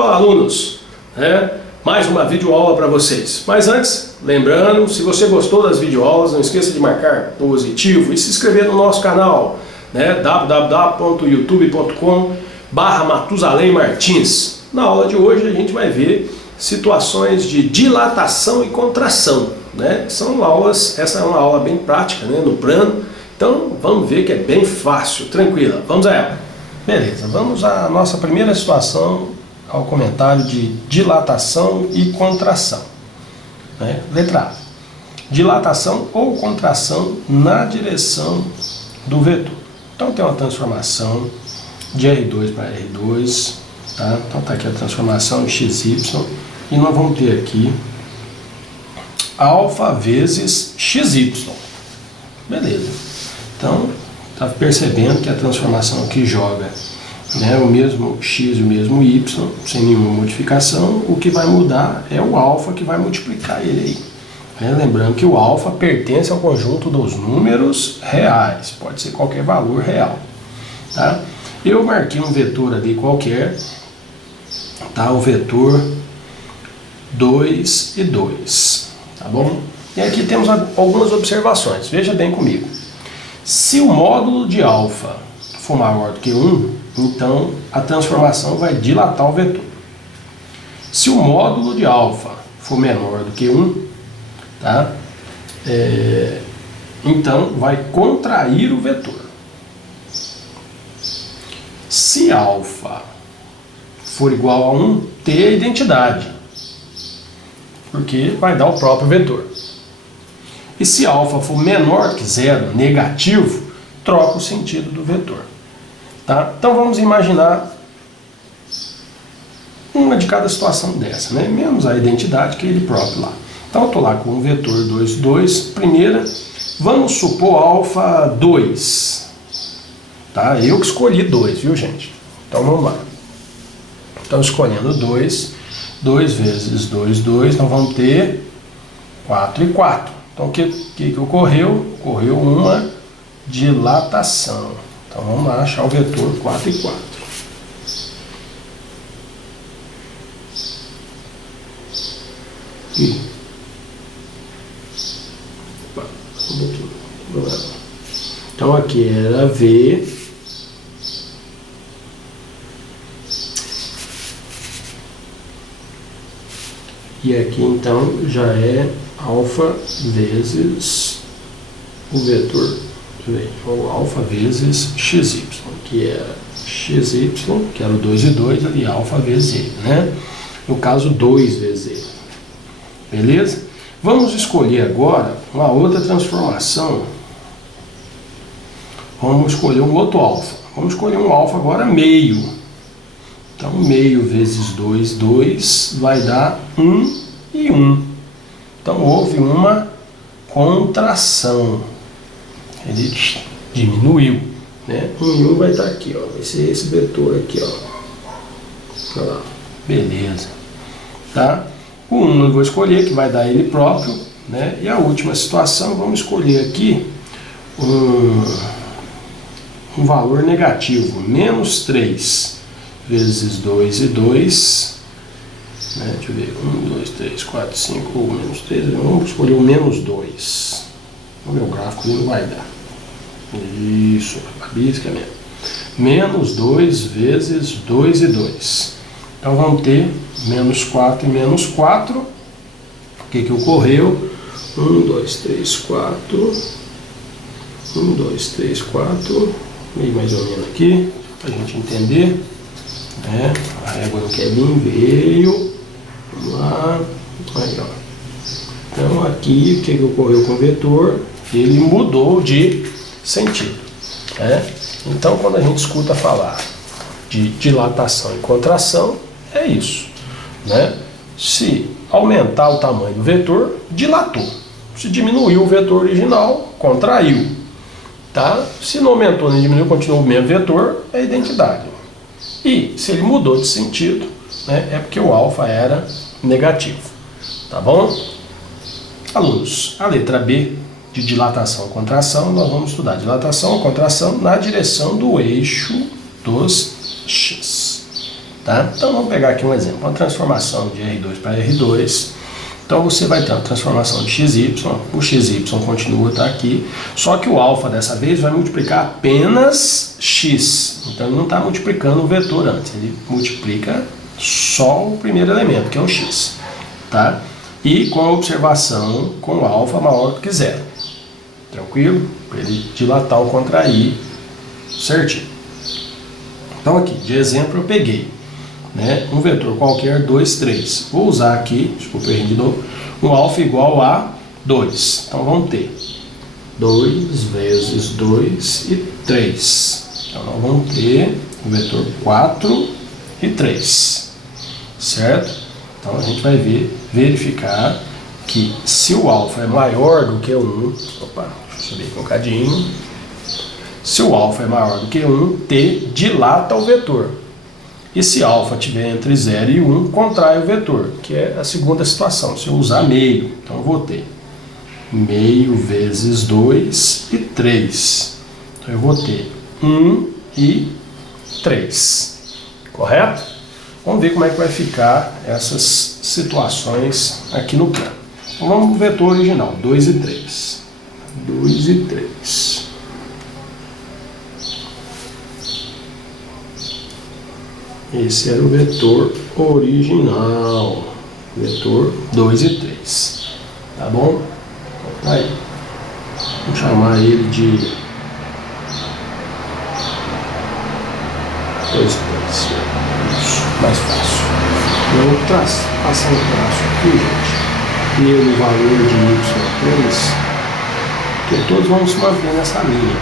Olá, alunos! Mais uma videoaula para vocês. Mas antes, lembrando, se você gostou das videoaulas, não esqueça de marcar positivo e se inscrever no nosso canal, www.youtube.com/Matusalém Martins. Na aula de hoje a gente vai ver situações de dilatação e contração. São aulas, essa é uma aula bem prática, no plano. Então vamos ver que é bem fácil, tranquila. Vamos a ela. Beleza, vamos à nossa primeira situação, ao comentário de dilatação e contração. Letra A. Dilatação ou contração na direção do vetor. Então tem uma transformação de R2 para R2, tá? Então está aqui a transformação em XY e nós vamos ter aqui alfa vezes XY. Beleza. Então, está percebendo que a transformação aqui joga o mesmo x e o mesmo y, sem nenhuma modificação. O que vai mudar é o alfa, que vai multiplicar ele aí. Lembrando que o alfa pertence ao conjunto dos números reais, pode ser qualquer valor real. Tá? Eu marquei um vetor ali qualquer, tá? O vetor 2 e 2, tá bom? E aqui temos algumas observações, veja bem comigo. Se o módulo de alfa for maior do que 1, então a transformação vai dilatar o vetor. Se o módulo de alfa for menor do que 1, tá? Então vai contrair o vetor. Se alfa for igual a 1, T é identidade, porque vai dar o próprio vetor. E se alfa for menor que 0, negativo, troca o sentido do vetor. Tá? Então vamos imaginar uma de cada situação dessa, menos a identidade que ele próprio lá. Então eu estou lá com o vetor 2, 2. Primeira, vamos supor alfa 2. Tá? Eu que escolhi 2, viu, gente? Então vamos lá. Então escolhendo 2, 2 vezes 2, 2, nós vamos ter 4 e 4. Então o que ocorreu? Ocorreu uma dilatação. Então vamos lá achar o vetor 4 e 4. Então aqui era V. E aqui então já é alfa vezes o vetor, ou alfa vezes XY, que era XY, que era o 2 e 2, e alfa vezes ele, No caso, 2 vezes ele. Beleza? Vamos escolher agora uma outra transformação. Vamos escolher um outro alfa. Vamos escolher um alfa agora meio. Então, meio vezes 2, 2, vai dar 1 e 1. Então, houve uma contração. Ele diminuiu. 1 e 1 vai estar aqui, vai ser esse vetor aqui. Olha lá. Beleza. Tá? O 1 eu vou escolher, que vai dar ele próprio. E a última situação, vamos escolher aqui um valor negativo. Menos 3 vezes 2 e 2. Deixa eu ver. 1, 2, 3, 4, 5, menos 3. Vamos escolher o menos 2. O meu gráfico não vai dar. Isso, rabisca mesmo. Menos 2 vezes 2 e 2. Então vamos ter menos 4 e menos 4. O que ocorreu? 1, 2, 3, 4. 1, 2, 3, 4. Meio mais ou menos aqui, para a gente entender. A régua não quer vir, veio. Vamos lá. Aí, Então aqui, o que ocorreu com o vetor? Ele mudou de sentido. Então quando a gente escuta falar de dilatação e contração, é isso. Se aumentar o tamanho do vetor, dilatou. Se diminuiu o vetor original, contraiu. Tá? Se não aumentou nem diminuiu, continuou o mesmo vetor, é identidade. E se ele mudou de sentido, é porque o alfa era negativo. Tá bom? Alunos, a letra B de dilatação e contração, nós vamos estudar dilatação e contração na direção do eixo dos x. Tá? Então vamos pegar aqui um exemplo, uma transformação de R2 para R2. Então você vai ter uma transformação de XY, o XY continua, tá aqui, só que o alfa dessa vez vai multiplicar apenas X. Então ele não está multiplicando o vetor antes, ele multiplica só o primeiro elemento, que é o X. Tá? E com a observação com o alfa maior do que zero. Tranquilo? Para ele dilatar ou contrair certinho. Então aqui, de exemplo eu peguei, né, um vetor qualquer, 2, 3. Vou usar aqui, desculpa, errei de novo, um alfa igual a 2. Então vamos ter 2 vezes 2 e 3. Então nós vamos ter o vetor 4 e 3. Certo? Então a gente vai verificar que se o alfa é maior do que 1, opa, deixa eu subir aqui um bocadinho. Se o alfa é maior do que 1, T dilata o vetor. E se alfa estiver entre 0 e 1, contrai o vetor, que é a segunda situação, se eu usar meio. Então eu vou ter meio vezes 2 e 3. Então eu vou ter 1 e 3. Correto? Vamos ver como é que vai ficar essas situações aqui no plano. Então vamos para o vetor original, 2 e 3. 2 e 3. Esse era o vetor original, vetor 2 e 3, tá bom? Então, aí, vamos chamar ele de 2 e 3, isso, mais fácil. Eu vou passar um traço aqui, gente, pelo valor de y3, porque todos vão se manter nessa linha.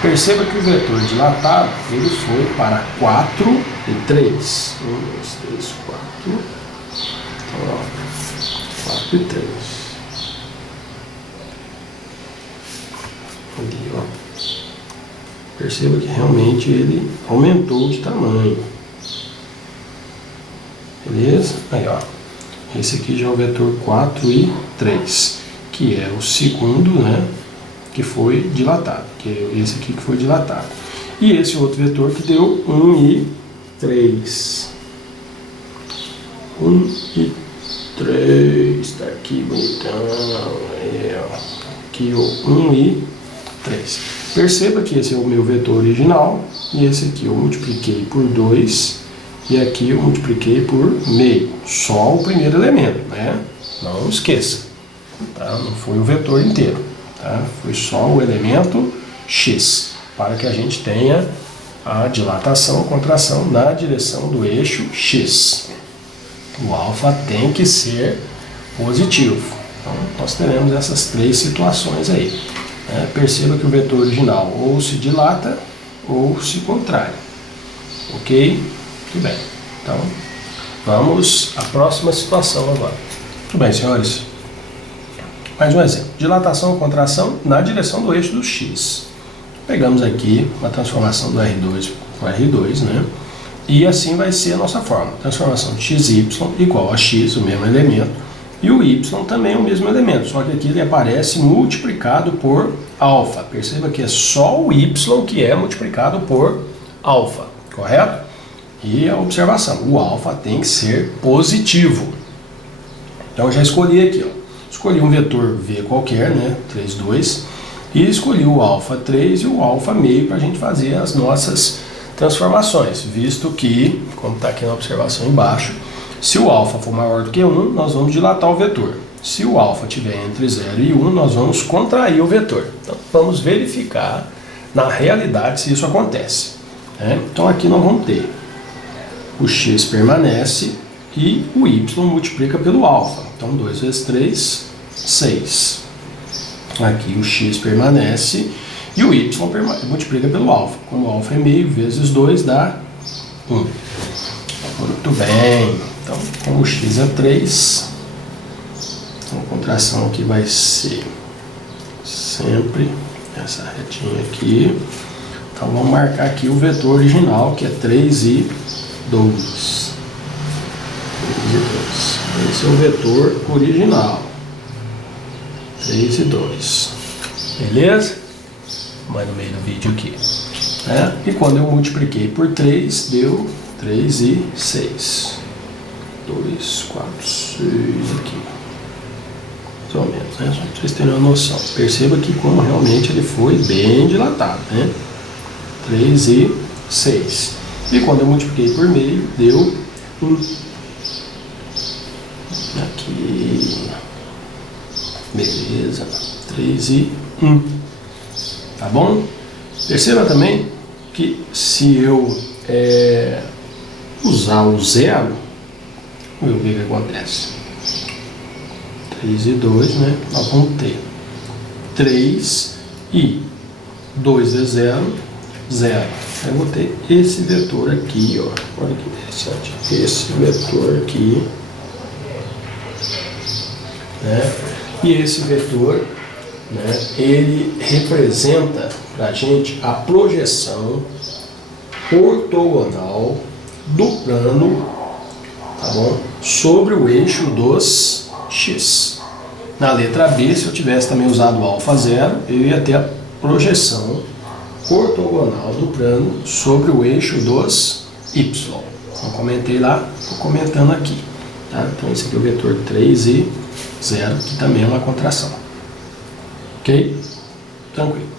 Perceba que o vetor dilatado ele foi para 4 e 3. 1, 2, 3, 4. Então, ó, 4 e 3. Ali, ó. Perceba que realmente ele aumentou de tamanho. Beleza? Aí, ó. Esse aqui já é o vetor 4 e 3, que é o segundo, né? Que foi dilatado, que é esse aqui que foi dilatado. E esse outro vetor que deu 1 e 3. 1 e 3, está aqui bonitão. Aí, ó. Aqui o 1 e 3. Perceba que esse é o meu vetor original, e esse aqui eu multipliquei por 2, e aqui eu multipliquei por meio. Só o primeiro elemento, né? Não esqueça, tá? Não foi o vetor inteiro. Tá? Foi só o elemento X, para que a gente tenha a dilatação, contração na direção do eixo X. O alfa tem que ser positivo. Então, nós teremos essas três situações aí. Perceba que o vetor original ou se dilata ou se contrai. Ok? Muito bem. Então, vamos à próxima situação agora. Muito bem, senhores. Mais um exemplo. Dilatação ou contração na direção do eixo do X. Pegamos aqui uma transformação do R2 para R2, né? E assim vai ser a nossa forma. Transformação de XY igual a X, o mesmo elemento, e o Y também é o mesmo elemento, só que aqui ele aparece multiplicado por alfa. Perceba que é só o Y que é multiplicado por alfa, correto? E a observação, o alfa tem que ser positivo. Então eu já escolhi aqui, ó. Escolhi um vetor V qualquer, né, 3, 2, e escolhi o alfa 3 e o alfa meio para a gente fazer as nossas transformações, visto que, como está aqui na observação embaixo, se o alfa for maior do que 1, nós vamos dilatar o vetor. Se o alfa estiver entre 0 e 1, nós vamos contrair o vetor. Então vamos verificar na realidade se isso acontece. Né? Então aqui nós vamos ter o x permanece e o y multiplica pelo alfa. Então 2 vezes 3, 6. Aqui o x permanece e o y multiplica pelo alfa. Como o alfa é meio vezes 2 dá 1. Muito bem. Então, como o x é 3, então, a contração aqui vai ser sempre essa retinha aqui. Então vamos marcar aqui o vetor original, que é 3 e 2. Esse é o vetor original. 3 e 2. Beleza? Mais no meio do vídeo aqui. E quando eu multipliquei por 3, deu 3 e 6. 2, 4, 6 aqui. Mais ou menos, né? Só para vocês terem uma noção. Perceba que como realmente ele foi bem dilatado, né? 3 e 6. E quando eu multipliquei por meio, deu 1. Aqui. Beleza. 3 e 1. Tá bom? Perceba também que se eu usar o zero, vamos ver o que acontece. 3 e 2, né? Nós vamos ter 3 e 2 é 0, 0. Eu vou ter esse vetor aqui, ó. Olha que interessante. Esse vetor aqui, né? E esse vetor, né, ele representa para a gente a projeção ortogonal do plano, tá bom? Sobre o eixo dos x. Na letra B, se eu tivesse também usado alfa zero, eu ia ter a projeção ortogonal do plano sobre o eixo dos y. Não comentei lá, estou comentando aqui. Tá? Então esse aqui é o vetor 3 e 0, que também é uma contração. Ok? Tranquilo.